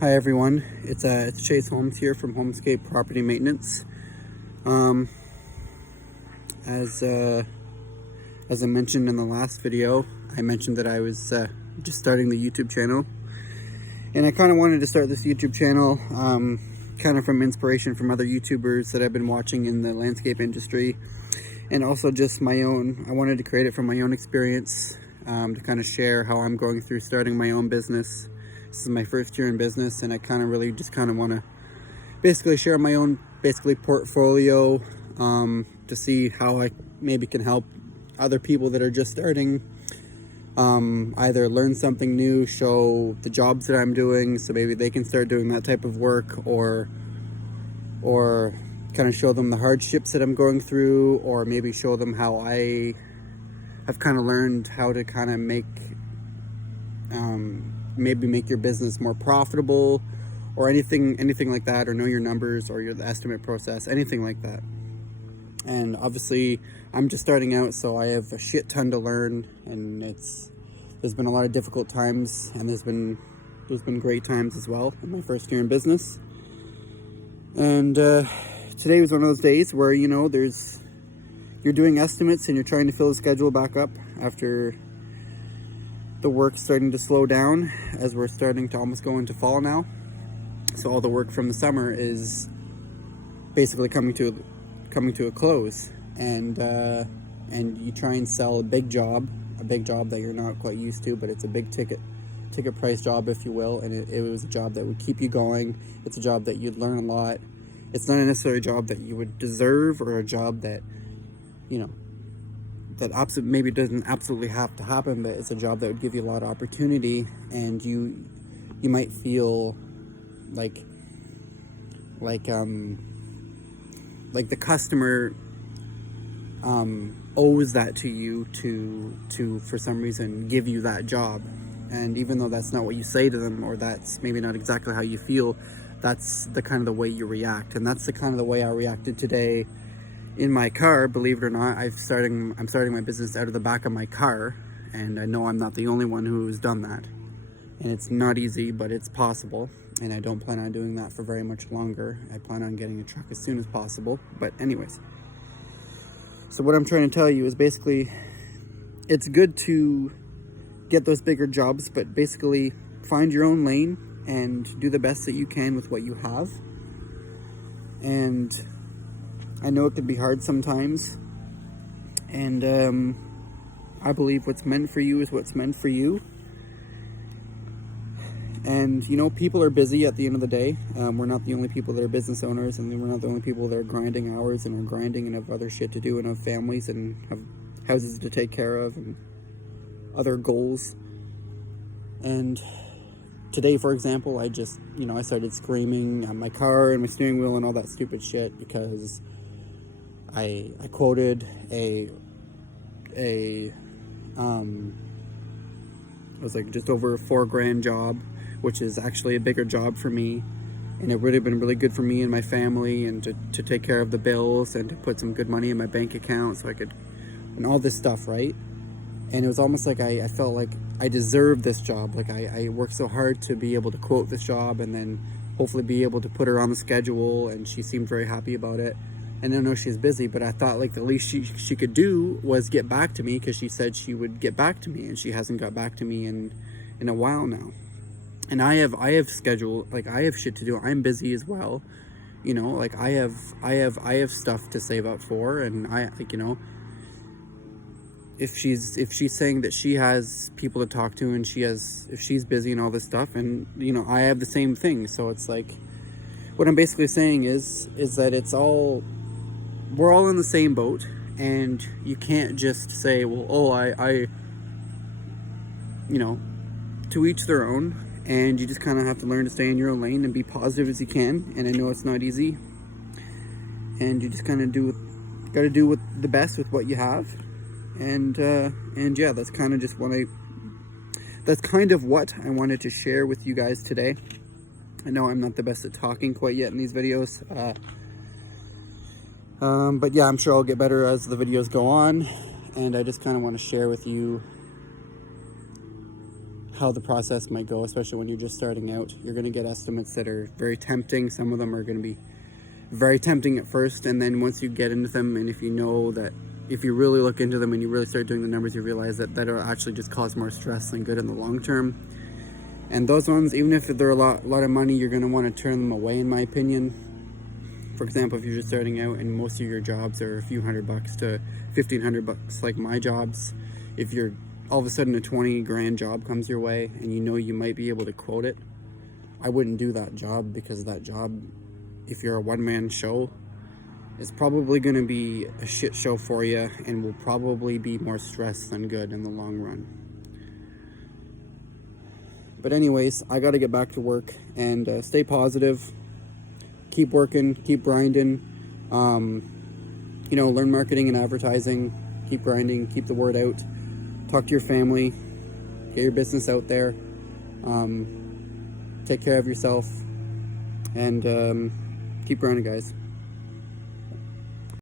Hi everyone, it's Chase Holmes here from Homescape Property Maintenance. Um, as I mentioned in the last video, I mentioned that I was just starting the YouTube channel, and I kind of wanted to start this YouTube channel kind of from inspiration from other YouTubers that I've been watching in the landscape industry, and also just my own. I wanted to create it from my own experience to kind of share how I'm going through starting my own business. This is my first year in business, and I kind of really just kind of want to basically share my own portfolio to see how I maybe can help other people that are just starting, either learn something new, show the jobs that I'm doing so maybe they can start doing that type of work, or kind of show them the hardships that I'm going through, or maybe show them how I have kind of learned how to kind of maybe make your business more profitable, or anything like that, or know your numbers or the estimate process, anything like that. And obviously I'm just starting out, so I have a shit ton to learn, and there's been a lot of difficult times, and there's been great times as well in my first year in business. And today was one of those days where, you know, you're doing estimates and you're trying to fill the schedule back up after the work's starting to slow down, as we're starting to almost go into fall now. So all the work from the summer is basically coming to a close, and you try and sell a big job that you're not quite used to, but it's a big ticket price job, if you will, and it was a job that would keep you going. It's a job that you'd learn a lot. It's not necessarily a job that you would deserve, or a job that, you know, that maybe doesn't absolutely have to happen, but it's a job that would give you a lot of opportunity, and you might feel like the customer owes that to you to for some reason give you that job. And even though that's not what you say to them, or that's maybe not exactly how you feel, that's the kind of the way you react. And that's the kind of the way I reacted today in my car. Believe it or not, I'm starting my business out of the back of my car, and I know I'm not the only one who's done that. And it's not easy, but it's possible, and I don't plan on doing that for very much longer. I plan on getting a truck as soon as possible. But anyways, so what I'm trying to tell you is basically, it's good to get those bigger jobs, but basically find your own lane and do the best that you can with what you have. And I know it can be hard sometimes, and I believe what's meant for you is what's meant for you. And, you know, people are busy at the end of the day. We're not the only people that are business owners, and we're not the only people that are grinding hours and are grinding and have other shit to do and have families and have houses to take care of and other goals. And today, for example, I started screaming at my car and my steering wheel and all that stupid shit because I quoted it was like just over a $4,000 job, which is actually a bigger job for me, and it would have been really good for me and my family, and to take care of the bills and to put some good money in my bank account so I could, and all this stuff, right? And it was almost like I felt like I deserved this job. Like I worked so hard to be able to quote this job, and then hopefully be able to put her on the schedule, and she seemed very happy about it. And I know she's busy, but I thought like the least she could do was get back to me, because she said she would get back to me, and she hasn't got back to me in a while now. And I have schedule, like I have shit to do. I'm busy as well, you know. Like I have stuff to save up for, and you know, if she's saying that she has people to talk to, and if she's busy and all this stuff, and you know, I have the same thing. So it's like, what I'm basically saying is that we're all in the same boat, and you can't just say, well, oh, I you know, to each their own. And you just kind of have to learn to stay in your own lane and be positive as you can. And I know it's not easy, and you just kind of got to do the best with what you have. And yeah, that's kind of what I wanted to share with you guys today. I know I'm not the best at talking quite yet in these videos, but yeah, I'm sure I'll get better as the videos go on. And I just kind of want to share with you how the process might go, especially when you're just starting out. You're going to get estimates that are very tempting. Some of them are going to be very tempting at first, and then once you get into them, and if you know that, if you really look into them and you really start doing the numbers, you realize that that'll actually just cause more stress than good in the long term. And those ones, even if they're a lot of money, you're going to want to turn them away, in my opinion. For example, if you're just starting out and most of your jobs are a few $100 to $1,500, like my jobs, if you're all of a sudden a 20 grand job comes your way and you know you might be able to quote it, I wouldn't do that job, because that job, if you're a one-man show, is probably going to be a shit show for you and will probably be more stress than good in the long run. But anyways, I got to get back to work and stay positive, keep working, keep grinding, learn marketing and advertising, keep grinding, keep the word out, talk to your family, get your business out there, take care of yourself, and keep grinding, guys.